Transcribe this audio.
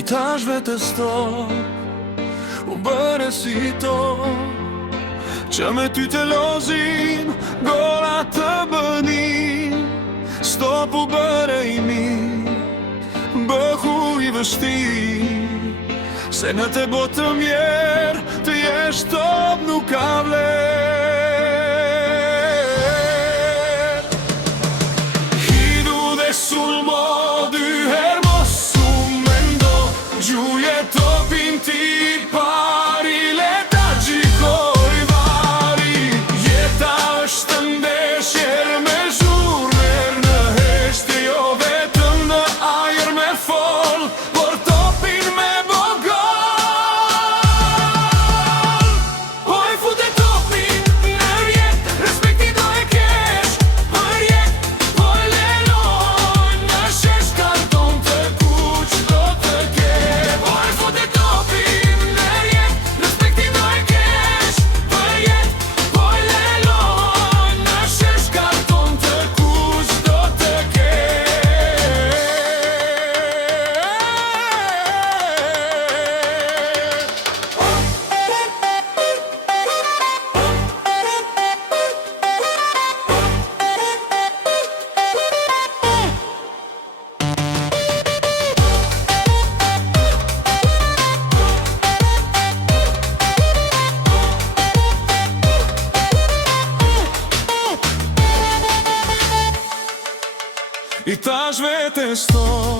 I tash vetës to u bëre si to, që me ty të lozim gola të bëni. Stop u bëre i mi, bëhu i vështir, se në të botë të mjerë të jesh top nuk ka vler. Hidu dhe sulmo dy her mos u mendo, gjuje topin ti pari, leta gjikoj vari. Jeta është ndeshjer me zhurmer në heshtje, jo vetëm në ajer me fol, por topin me bogol. Oj fute topin në rjet, respekti do e kesh, për jet, poj leloj në shesh karton të kuq do të ke. Oj fute topin në rjet, respekti do e kesh, për jet, poj leloj në shesh karton të kuq do të ke. I tash vetes to